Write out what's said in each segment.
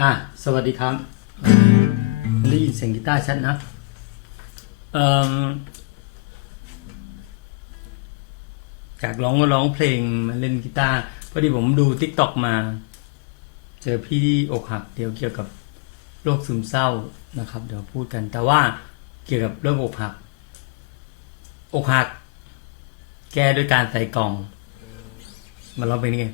อะสวัสดีครับได้ยินเสียงกีตาร์ชัดนะเอ่มจากร้องก็ร้องเพลงมาเล่นกีตาร์พอดีผมดูทิกตอกมา เจอพี่ที่อกหักเดี๋ยวเกี่ยวกับโรคซึมเศร้านะครับ เดี๋ยวพูดกัน แต่ว่าเกี่ยวกับเรื่องอกหัก อกหัก แก้ด้วยการใส่กล่อง มาลองเพลงนี้กั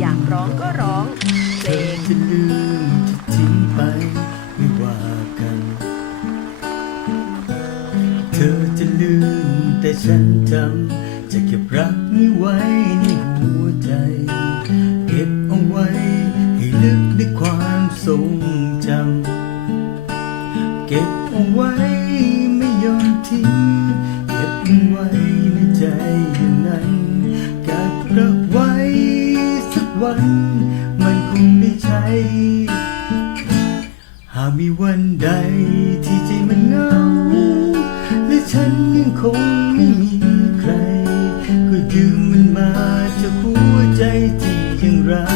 อยากร้องก็ร้อง เพลงจะลืมจะทิ้งไปไม่ว่ากัน เธอจะลืมแต่ฉันจำจะเก็บรักนี้ไว้ในหัวใจ เก็บเอาไว้ให้ลึกด้วยความทรงจำเก็บเอาไว้ไม่ยอมทิ้งเก็บมันไว้ มีวันใดที่ใจมันเหงา และฉันยังคงไม่มีใคร ก็ยืมมันมาจากหัวใจที่ยังรัก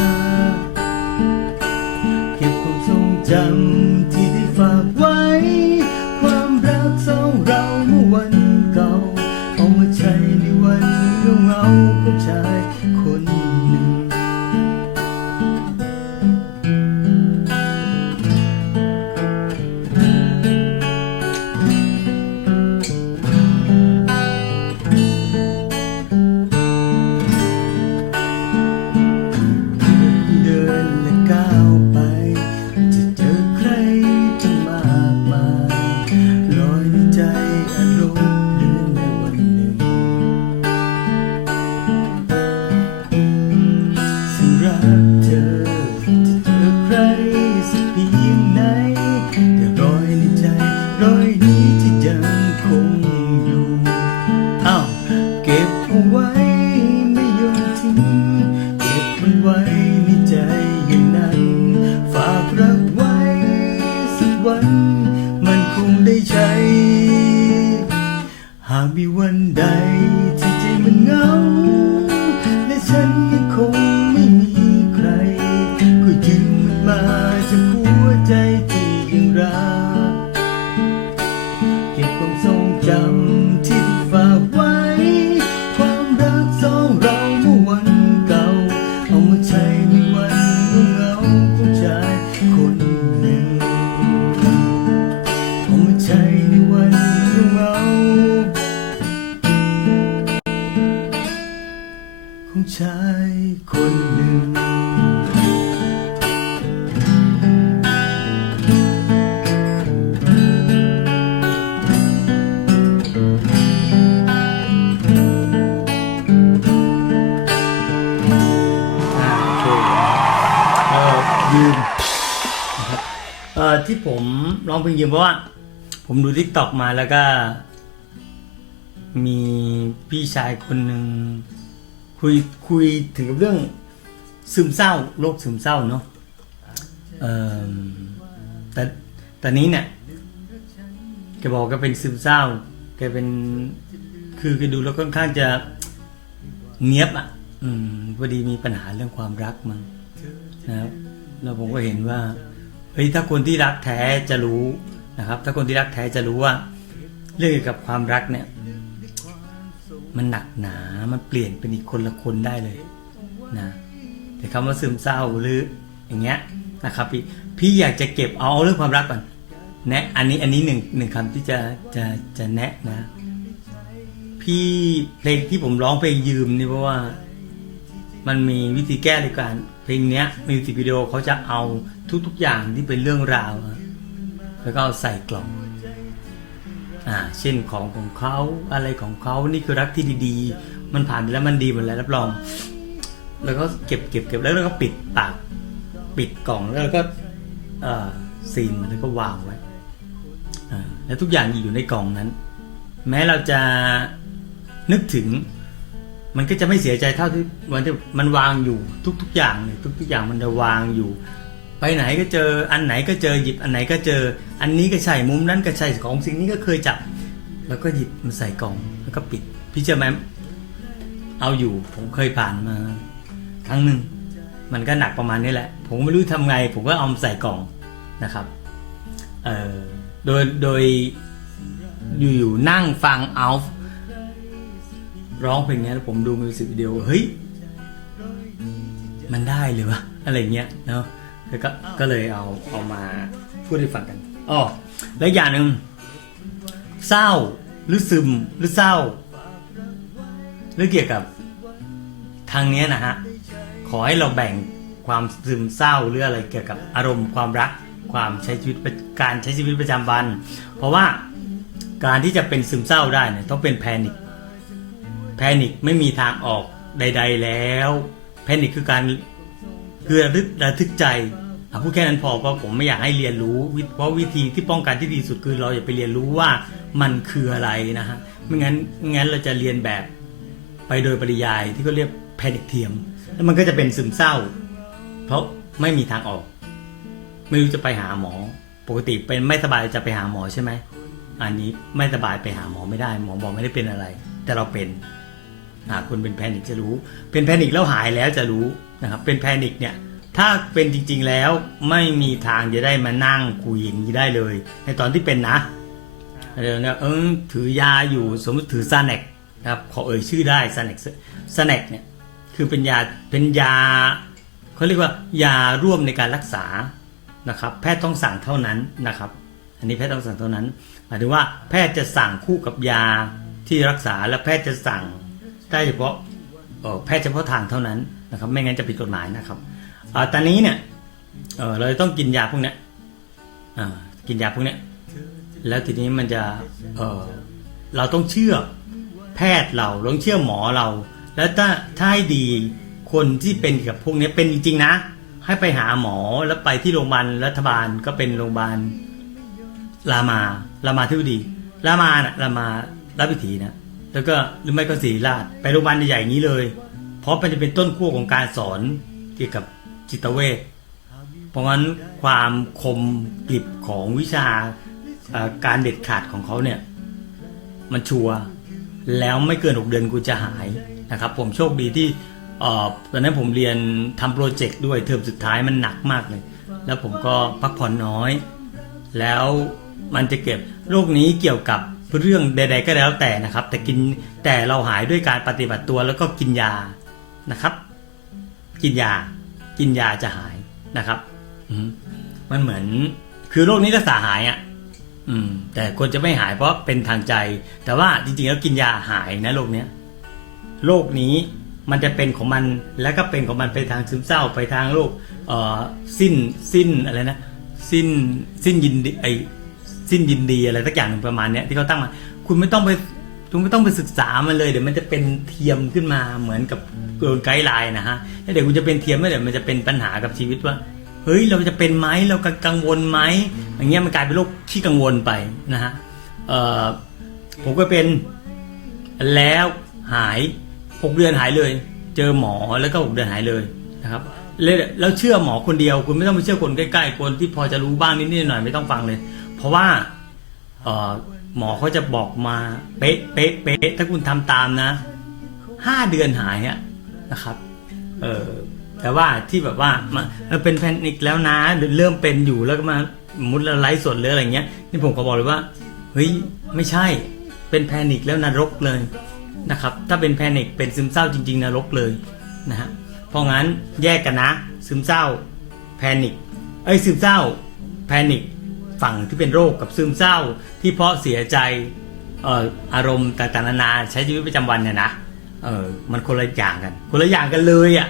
เธอจะเจอใครสักเพียงไหนแต่รอยในใจรอยนี้ที่ยังคงอยู่อ้าวเก็บเอาไว้ไม่ยอมทิ้งเก็บมันไว้ในใจอย่างนั้น ฝากรักไว้สักวัน มันคงได้ใช้หากมีวัน ที่ผมร้องเพลงยืมเพราะว่า ผมดูทิกตอกมาแล้วก็ มีพี่ชายคนหนึ่งคุยคุยถึงเรื่องซึมเศร้าโรคซึมเศร้าเนาะเอ่อแต่แต่นี้เนี่ยแกบอกแกเป็นซึมเศร้าแกเป็นคือแกดูแล้วค่อนข้างจะเนียบอะ อืมพอดีมีปัญหาเรื่องความรักมั้งนะครับแล้วผมก็เห็นว่า เฮ้ยถ้าคนที่รักแท้จะรู้นะครับ ถ้าคนที่รักแท้จะรู้ว่า เรื่องเกี่ยวกับความรักเนี่ย มันหนักหนา มันเปลี่ยนเป็นอีกคนละคนได้เลยนะแต่คำว่าซึมเศร้าหรืออย่างเงี้ยนะครับพี่พี่อยากจะเก็บเอาเรื่องความรักก่อนแนะอันนี้อันนี้หนึ่งหนึ่งคำที่จะจะจะแนะนะ พี่เพลงที่ผมร้องเพลงยืมนี่เพราะว่า มันมีวิธีแก้ในการเพลงนี้มิวสิกวิดีโอเขาจะเอาทุกๆอย่างที่เป็นเรื่องราว แล้วก็เอาใส่กล่องอ่าเช่นของของเขาอะไรของเขานี่คือรักที่ดีๆ มันผ่านไปแล้วมันดีหมดแล้วรับรอง แล้วก็เก็บเก็บเก็บแล้วเราก็ปิดปากปิดกล่องแล้วก็ซีนมันแล้วก็วางไว้แล้วทุกอย่างอยู่ในกล่องนั้น แม้เราจะนึกถึง มันก็จะไม่เสียใจเท่าที่มันที่มันวางอยู่ทุก ๆ อย่างเลยทุก ๆ อย่างมันจะวางอยู่ ไปไหนก็เจออันไหนก็เจอหยิบอันไหนก็เจอ อันนี้ก็ใช่มุมนั้นก็ใช่ของสิ่งนี้ก็เคยจับ แล้วก็หยิบมันใส่กล่องแล้วก็ปิดพี่เชื่อไหมเอาอยู่ผมเคยผ่านมาครั้งหนึ่งมันก็หนักประมาณนี้แหละ ผมไม่รู้ทำไง ผมก็เอามาใส่กล่องนะครับเอ่อโดยโดยอยู่ๆนั่งฟังอัลฟ ร้องเพลงเนี้ยแล้วผมดูมิวสิกวิดีโอเฮ้ยมันได้เลยวะอะไรเงี้ยเนาะแล้วก็ก็เลยเอาเอามาพูดให้ฟังกันอ๋อแล้วอย่างหนึ่งเศร้าหรือซึมหรือเศร้า หรือเกี่ยวกับทางเนี้ยนะฮะขอให้เราแบ่งความซึมเศร้าหรืออะไรเกี่ยวกับอารมณ์ความรักความใช้ชีวิตประการใช้ชีวิตประจำวัน เพราะว่าการที่จะเป็นซึมเศร้าได้เนี่ยต้องเป็นแพนิค แพนิคไม่มีทางออกใด ๆ แล้ว แพนิคคือการคือระลึกระทึกใจอะพูดแค่นั้นพอเพราะผมไม่อยากให้เรียนรู้วิเพราะวิธีที่ป้องกันที่ดีสุดคือเราอย่าไปเรียนรู้ว่ามันคืออะไรนะฮะไม่งั้นไม่งั้นเราจะเรียนแบบไปโดยปริยายที่เขาเรียกแพนิคเทียม แล้วมันก็จะเป็นซึมเศร้า เพราะไม่มีทางออก ไม่รู้จะไปหาหมอ ปกติเป็นไม่สบายจะไปหาหมอใช่ไหมอันนี้ไม่สบายไปหาหมอไม่ได้ หมอบอกไม่ได้เป็นอะไร แต่เราเป็น หากคุณเป็นแพนิคจะรู้ เป็นแพนิคแล้วหายแล้วจะรู้นะครับ เป็นแพนิคเนี่ยถ้าเป็นจริงๆแล้วไม่มีทางจะได้มานั่งคุยอย่างนี้ได้เลย ในตอนที่เป็นนะเดี๋ยวนี่ยเออถือยาอยู่สมมติถือซาเนกนะครับขอเอ่ยชื่อได้ซาเนกซาเนกเนี่ยคือเป็นยาเป็นยาเขาเรียกว่ายาร่วมในการรักษานะครับแพทย์ต้องสั่งเท่านั้นนะครับ อันนี้แพทย์ต้องสั่งเท่านั้นหมายถึงว่าแพทย์จะสั่งคู่กับยาที่รักษาและแพทย์จะสั่ง ได้เฉพาะแพทย์เฉพาะทางเท่านั้นนะครับ ไม่งั้นจะผิดกฎหมายนะครับอตอนนี้เนี่ยเเราจะต้องกินยาพวกเนี้ยกินยาพวกเนี้ยแล้วทีนี้มันจะเเราต้องเชื่อแพทย์เราต้องเชื่อหมอเรา แล้วถ้าถ้าให้ดีคนที่เป็นกับพวกนี้เป็นจริงๆนะ ให้ไปหาหมอแล้วไปที่โรงพยาบาลรัฐบาลก็เป็นโรงพยาบาลรามารามาธิบดีรามาน่ะรามารับวิถีนะ แล้วก็หรือไม่ก็ศรีราชไปโรงพยาบาลใหญ่ๆนี้เลย เพราะมันจะเป็นต้นขั้วของการสอนเกี่ยวกับจิตเวชเพราะงั้นความคมกริบของวิชาการเด็ดขาดของเขาเนี่ย มันชัวร์แล้วไม่เกิน 6 เดือนกูจะหายนะครับ ผมโชคดีที่ตอนนั้นผมเรียนทำโปรเจกต์ด้วยเทอมสุดท้ายมันหนักมากเลย แล้วผมก็พักผ่อนน้อย แล้วมันจะเก็บโรคนี้เกี่ยวกับ เรื่องใด ๆ ก็แล้วแต่นะครับ แต่กินแต่เราหายด้วยการปฏิบัติตัวแล้วก็กินยานะครับ กินยา กินยาจะหายนะครับมันเหมือนคือโรคนี้รักษาหายอะแต่คนจะไม่หายเพราะเป็นทางใจ แต่ว่าจริงๆแล้วกินยาหายนะโรคเนี้ยโรคนี้มันจะเป็นของมันแล้วก็เป็นของมันไปทางซึมเศร้าไปทางโรคเอ่อสิ้นสิ้นอะไรนะ สิ้นสิ้นยินดีไอ สิ้นยินดีอะไรสักอย่างประมาณเนี้ยที่เขาตั้งมา คุณไม่ต้องไปคุณไม่ต้องไปศึกษามันเลยเดี๋ยวมันจะเป็นเทียมขึ้นมาเหมือนกับโดนไกด์ไลน์นะฮะแล้วเดี๋ยวคุณจะเป็นเทียมแล้วเดี๋ยวมันจะเป็นปัญหากับชีวิตว่าเฮ้ยเราจะเป็นไหมเรากังวลไหมอย่างเงี้ยมันกลายเป็นโรคที่กังวลไปนะฮะเออผมก็เป็นแล้วหายหกเดือนหายเลย เจอหมอแล้วก็หกเดือนหายเลยนะครับแล้วเชื่อหมอคนเดียว คุณไม่ต้องไปเชื่อคนใกล้ๆคนที่พอจะรู้บ้างนิดๆหน่อยไม่ต้องฟังเลย เพราะว่าหมอเขาจะบอกมาเป๊ะเป๊ะเป๊ะถ้าคุณทำตามนะห้าเดือนหายอะนะครับเออแต่ว่าที่แบบว่ามาเออเป็นแพนิคแล้วนะเริ่มเป็นอยู่แล้วก็มามุดไลฟ์สดหรืออะไรเงี้ยนี่ผมก็บอกเลยว่าเฮ้ยไม่ใช่เป็นแพนิคแล้วนรกเลยนะครับถ้าเป็นแพนิคเป็นซึมเศร้าจริง ๆ นรกเลยนะฮะเพราะงั้นแยกกันนะ ซึมเศร้าแพนิคเอ้ยซึมเศร้าแพนิค ฝั่งที่เป็นโรคกับซึมเศร้า ที่เพราะเสียใจอออารมณ์ต่างๆนานาใช้ชีวิตประจำวันเนี่ยนะเออมันคนละอย่างกัน คนละอย่างกันเลยอะ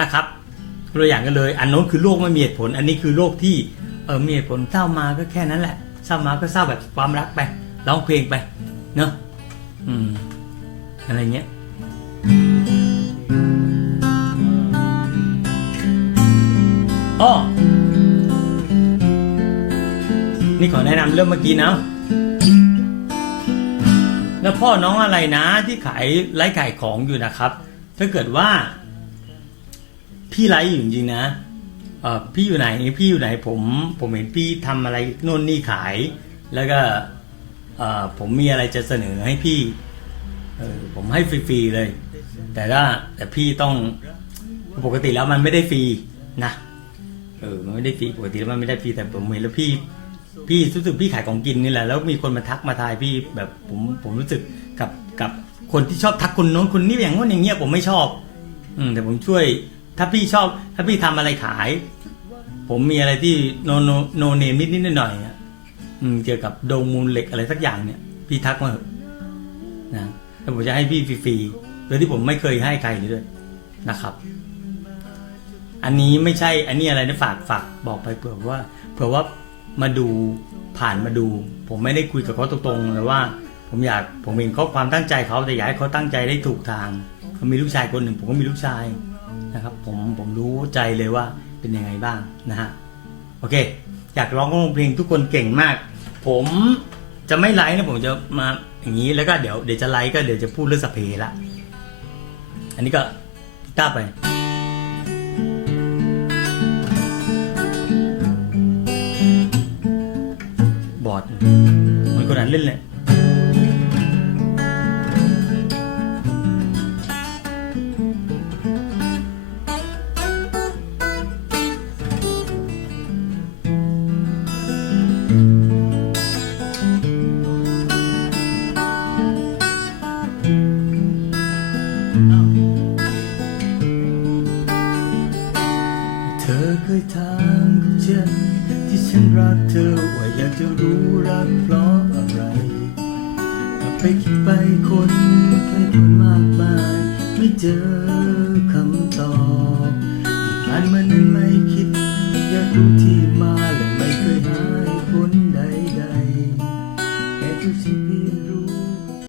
นะครับคนละอย่างกันเลย อันโน้นคือโรคไม่มีเหตุผล อันนี้คือโรคที่เออมีเหตุผลเศร้ามาก็แค่นั้นแหละเศร้ามาก็เศร้าแบบความรักไปร้องเพลงไปเนอะอืมอะไรเงี้ยอ้อ นี่ขอแนะนำเรื่องเมื่อกี้นะ แล้วพ่อน้องอะไรนะที่ขายไลฟ์ขายของอยู่นะครับ ถ้าเกิดว่า พี่ไลฟ์อยู่จริงๆนะเออพี่อยู่ไหนพี่อยู่ไหนผมผมเห็นพี่ทำอะไรโน่นนี่ขาย แล้วก็เออผมมีอะไรจะเสนอให้พี่เออผมให้ฟรีๆเลย แต่ถ้าแต่พี่ต้องปกติแล้วมันไม่ได้ฟรีนะเออมันไม่ได้ฟรีปกติแล้วมันไม่ได้ฟรีแต่ผมเห็นแล้วพี่ พี่รู้สึกพี่ขายของกินนี่แหละแล้วมีคนมาทักมาทายพี่แบบผมผมรู้สึกกับกับคนที่ชอบทักคนโน้นคนนี้อย่างโน้นอย่างเงี้ยผมไม่ชอบ อืมแต่ผมช่วย ถ้าพี่ชอบ ถ้าพี่ทำอะไรขาย ผมมีอะไรที่โนโนโนเนมนิดนิดหน่อยๆอะอืมเกี่ยวกับโดงมูลเหล็กอะไรสักอย่างเนี่ย พี่ทักมาเถอะนะแล้วผมจะให้พี่ฟรีๆโดยที่ผมไม่เคยให้ใครเลยด้วยนะครับ อันนี้ไม่ใช่ อันนี้อะไรนะฝากฝากบอกไปเผื่อว่า เผื่อว่า มาดูผ่านมาดู ผมไม่ได้คุยกับเขาตรงๆเลยว่า ผมอยากผมเห็นข้อความตั้งใจเขาแต่อยากให้เขาตั้งใจได้ถูกทางเขามีลูกชายคนหนึ่ง ผมก็มีลูกชายนะครับผมผมรู้ใจเลยว่าเป็นยังไงบ้างนะฮะโอเค อยากร้องเพลงทุกคนเก่งมาก ผมจะไม่ไลฟ์นะผมจะมาอย่างนี้แล้วก็เดี๋ยวเดี๋ยวจะไลฟ์ก็เดี๋ยวจะพูดเรื่องสเพละอันนี้ก็กีต้าร์ไป บอ ถามกับฉัน ที่ฉันรักเธอว่าอยากจะรู้รักเพราะอะไรกลับไปคิดไปคนใคยคนมากมาย ไม่เจอคำตอบที่ผ่านมานั้นไม่คิด อยากรู้ที่